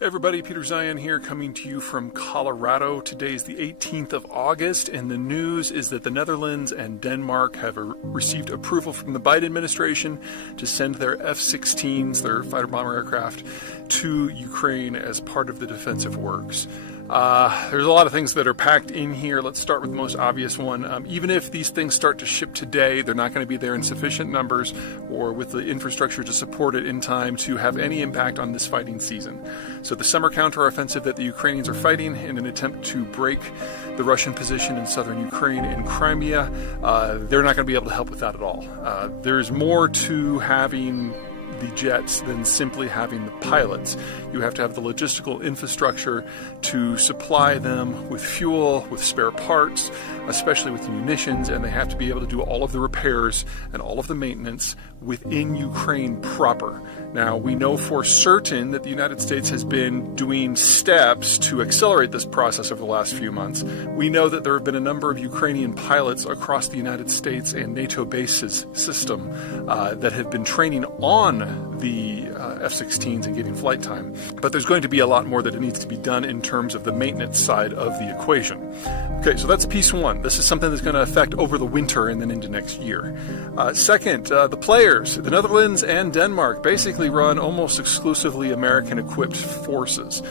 Hey everybody, Peter Zeihan here, coming to you from Colorado. Today is the 18th of August, and the news is that the Netherlands and Denmark have received approval from the Biden administration to send their F-16s, their fighter bomber aircraft, to Ukraine as part of the defensive works. There's a lot of things that are packed in here. Let's start with the most obvious one. Even if these things start to ship today, they're not going to be there in sufficient numbers or with the infrastructure to support it in time to have any impact on this fighting season. So the summer counteroffensive that the Ukrainians are fighting in an attempt to break the Russian position in southern Ukraine and Crimea, they're not going to be able to help with that at all. There's more to having the jets than simply having the pilots. You have to have the logistical infrastructure to supply them with fuel, with spare parts, especially with munitions, and they have to be able to do all of the repairs and all of the maintenance within Ukraine proper. Now, we know for certain that the United States has been doing steps to accelerate this process over the last few months. We know that there have been a number of Ukrainian pilots across the United States and NATO bases system that have been training on the F-16s and getting flight time. But there's going to be a lot more that needs to be done in terms of the maintenance side of the equation. Okay, so that's piece one. This is something that's going to affect over the winter and then into next year. Second, the players, the Netherlands and Denmark, basically run almost exclusively American-equipped forces.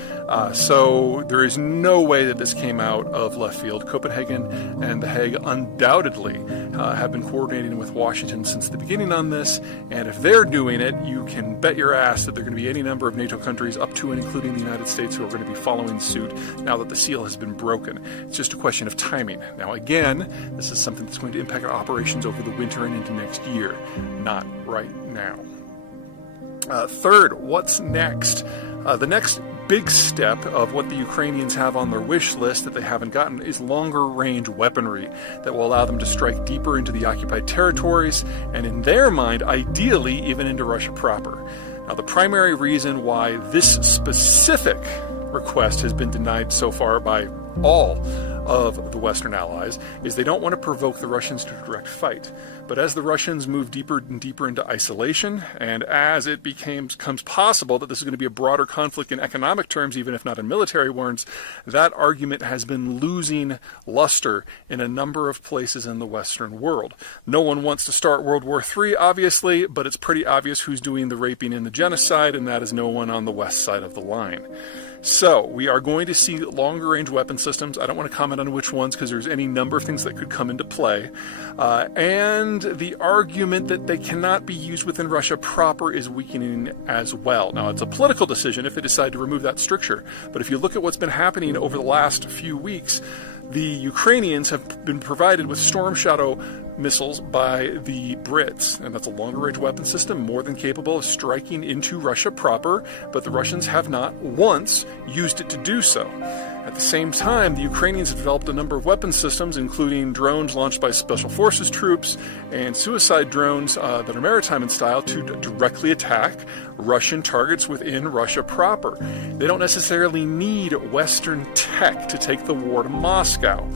So there is no way that this came out of left field. Copenhagen and The Hague undoubtedly have been coordinating with Washington since the beginning on this, and if they're doing it, you can bet your ass that there are going to be any number of NATO countries, up to and including the United States, who are going to be following suit now that the seal has been broken. It's just a question of timing. Now again, this is something that's going to impact our operations over the winter and into next year, not right now. Third, what's next? The next big step of what the Ukrainians have on their wish list that they haven't gotten is longer range weaponry that will allow them to strike deeper into the occupied territories and, in their mind, ideally even into Russia proper. Now, the primary reason why this specific request has been denied so far by all of the Western allies is they don't want to provoke the Russians to a direct fight. But as the Russians move deeper and deeper into isolation, and as it becomes possible that this is going to be a broader conflict in economic terms, even if not in military ones, that argument has been losing luster in a number of places in the Western world. No one wants to start World War III, obviously, but it's pretty obvious who's doing the raping and the genocide, and that is no one on the west side of the line. So, we are going to see longer-range weapon systems. I don't want to comment on which ones because there's any number of things that could come into play. And the argument that they cannot be used within Russia proper is weakening as well. Now, it's a political decision if they decide to remove that stricture. But if you look at what's been happening over the last few weeks, the Ukrainians have been provided with Storm Shadow missiles by the Brits, and that's a longer-range weapon system more than capable of striking into Russia proper, but the Russians have not once used it to do so. At the same time, the Ukrainians have developed a number of weapon systems, including drones launched by Special Forces troops and suicide drones that are maritime in style to directly attack Russian targets within Russia proper. They don't necessarily need Western tech to take the war to Moscow.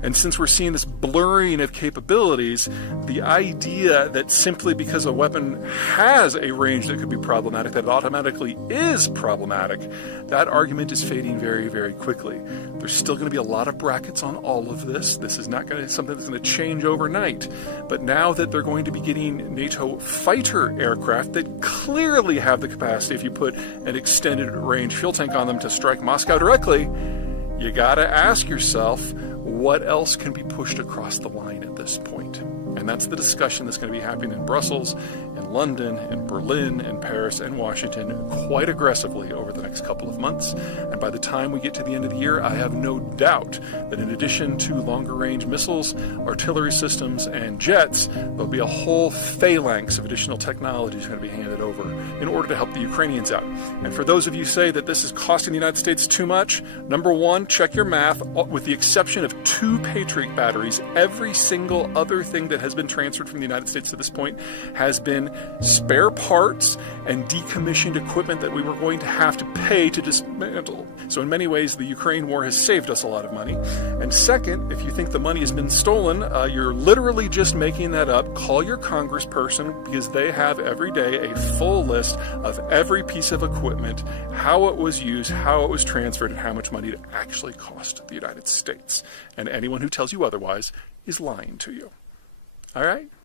And since we're seeing this blurring of capabilities, the idea that simply because a weapon has a range that could be problematic, that it automatically is problematic, that argument is fading very, very quickly. There's still going to be a lot of brackets on all of this. This is not going to something that's going to change overnight. But now that they're going to be getting NATO fighter aircraft that clearly have the capacity, if you put an extended range fuel tank on them, to strike Moscow directly, you got to ask yourself, what else can be pushed across the line at this point? And that's the discussion that's going to be happening in Brussels, in London, in Berlin, in Paris, and Washington quite aggressively over the next couple of months. And by the time we get to the end of the year, I have no doubt that in addition to longer-range missiles, artillery systems, and jets, there'll be a whole phalanx of additional technologies going to be handed over in order to help the Ukrainians out. And for those of you who say that this is costing the United States too much, number one, check your math. With the exception of 2 Patriot batteries, every single other thing that has been transferred from the United States to this point has been spare parts and decommissioned equipment that we were going to have to pay to dismantle. So in many ways, the Ukraine war has saved us a lot of money. And second, if you think the money has been stolen, you're literally just making that up. Call your congressperson, because they have every day a full list list of every piece of equipment, how it was used, how it was transferred, and how much money it actually cost the United States. And anyone who tells you otherwise is lying to you. All right?